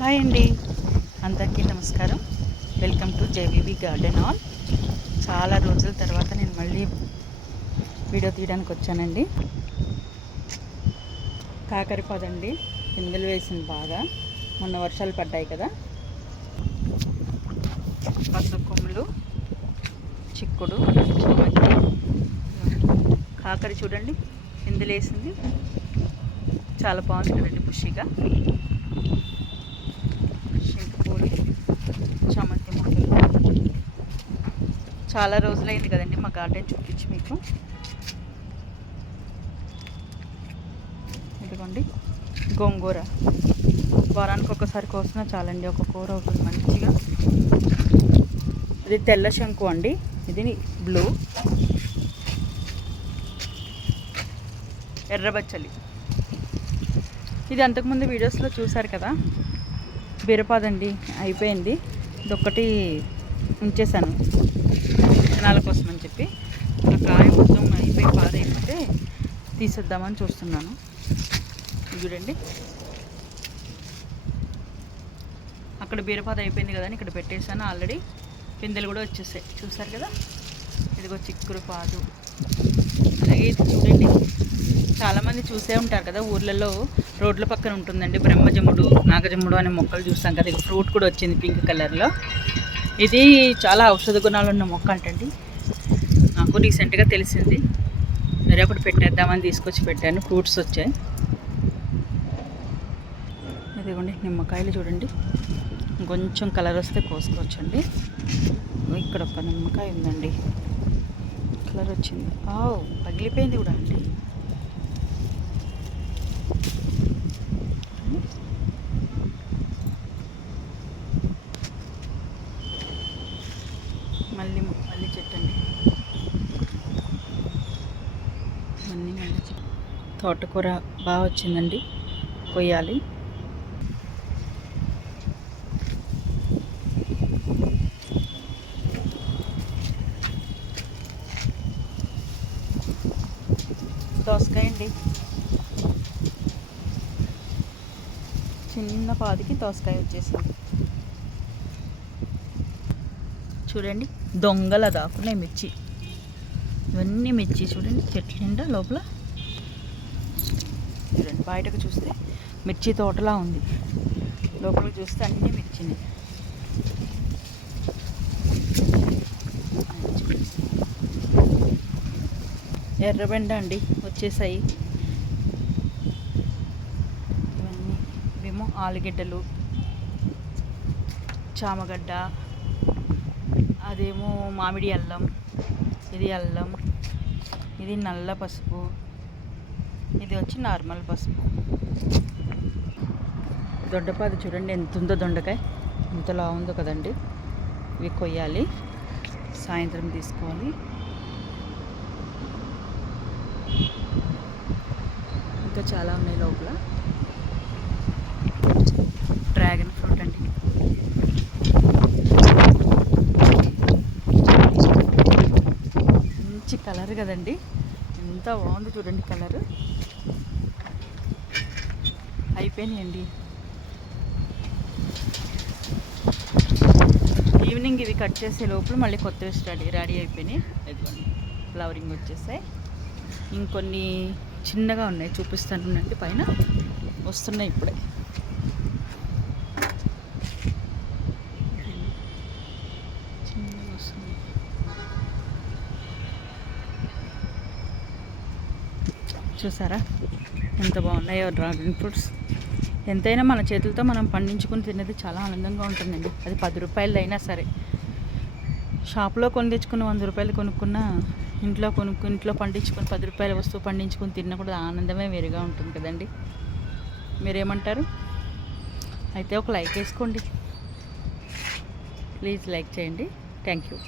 Hi అండి. అందరికీ నమస్కారం. Welcome to JBB garden all. చాలా రోజుల తర్వాత నేను మళ్ళీ వీడియో తీయడానికి వచ్చానండి. కాకరపాదండి పిందెలు వేసింది బాగా. మొన్న వర్షాలు పడ్డాయి కదా. పసుకొమ్ములు చిక్కుడు కాకరి కాకర చూడండి. పిందెలు వేసింది? చాలా బాగుంది కదండి బుషిగా చాలా రోజులైంది కదండి మా గార్డెన్ చూపించి మీకు. ఇదిగోండి గోంగూర. వారానికి ఒకసారి కోసినా చాలండి ఒక కూర అవుతుంది మంచిగా. ఇది తెల్ల శంకు అండి ఇది బ్లూ. ఎర్రబచ్చలి ఇది అంతకుముందు వీడియోస్లో చూసారు కదా? బీరపాదండి అయిపోయింది. ఇదొక్కటి ఉంచేసాను విత్తనాల కోసం అని చెప్పి. ఆ కాయ మొత్తం అయిపోయి పాదైపోతే తీసేద్దామని చూస్తున్నాను. చూడండి. అక్కడ బీరపాద అయిపోయింది కదా అని ఇక్కడ పెట్టేశాను ఆల్రెడీ. పిందెలు కూడా వచ్చేసాయి. చూసారు కదా? ఇదిగో చిక్కురు పాదు. అలాగే ఇది చూడండి. చాలామంది చూసే ఉంటారు కదా ఊర్లలో. రోడ్ల పక్కన ఉంటుందండి బ్రహ్మజముడు నాగజముడు అనే మొక్కలు చూస్తాం కదా. ఇక ఫ్రూట్ కూడా వచ్చింది పింక్ కలర్లో. ఇది చాలా ఔషధ గుణాలు ఉన్న మొక్క అంటండి. నాకు రీసెంట్గా తెలిసింది. రేపటి పెట్టేద్దామని తీసుకొచ్చి పెట్టాను. ఫ్రూట్స్ వచ్చాయి. ఇదిగోండి నిమ్మకాయలు చూడండి. కొంచెం కలర్ వస్తే కోసుకోవచ్చండి. ఇక్కడ ఒక నిమ్మకాయ ఉందండి. కలర్ వచ్చింది. ఆ పగిలిపోయింది కూడా అండి మళ్ళీ మళ్ళీ చెట్టు అండి మళ్ళీ తోటకూర బాగా వచ్చిందండి. కొయ్యాలి. దోసకాయ అండి. చిన్న పాదికి దోసకాయ వచ్చేసింది. చూడండి దొంగల దాకున్నాయి మిర్చి. ఇవన్నీ మిర్చి చూడండి చెట్లు నిండా లోపల. చూడండి బయటకు చూస్తే మిర్చి తోటలా ఉంది. లోపల చూస్తే అన్నీ మిర్చిని. ఎర్రబెండ అండి వచ్చేసాయి. ఇవన్నీ ఇవేమో ఆలుగడ్డలు చామగడ్డ అదేమో మామిడి అల్లం ఇది అల్లం ఇది నల్ల పసుపు ఇది వచ్చి నార్మల్ పసుపు. దొండపాది చూడండి ఎంత ఉందో దొండకాయ. ఇంతలా ఉందో కదండి. ఇవి కొయ్యాలి సాయంత్రం తీసుకోవాలి. ఇంకా చాలా ఉన్నాయి లోపల. డ్రాగన్ ఫ్రూట్ అండి మంచి కలర్ కదండి. ఎంత బాగుంది చూడండి కలర్. అయిపోయినాయండి. ఈవినింగ్ ఇవి కట్ చేసే లోపల మళ్ళీ కొత్తవి స్టడీ రెడీ అయిపోయినాయి. ఇదిగోండి ఫ్లవరింగ్ వచ్చేసాయి. ఇంకొన్ని చిన్నగా ఉన్నాయి చూపిస్తాను పైన. వస్తున్నాయి ఇప్పుడే చిన్నగా వస్తున్నాయి చూసారా? ఎంత బాగున్నాయో డ్రాగన్ ఫ్రూట్స్. ఎంతైనా మన చేతులతో మనం పండించుకుని తినేది చాలా ఆనందంగా ఉంటుందండి. అది పది రూపాయలు అయినా సరే. షాప్లో కొని తెచ్చుకున్న వంద రూపాయలు కొనుక్కున్న ఇంట్లో కొనుక్కు ఇంట్లో పండించుకుని పది రూపాయల వస్తువు పండించుకుని తిన్నా కూడా ఆనందమే వేరుగా ఉంటుంది కదండి. మీరేమంటారు? అయితే ఒక లైక్ వేసుకోండి. ప్లీజ్ లైక్ చేయండి. Thank you.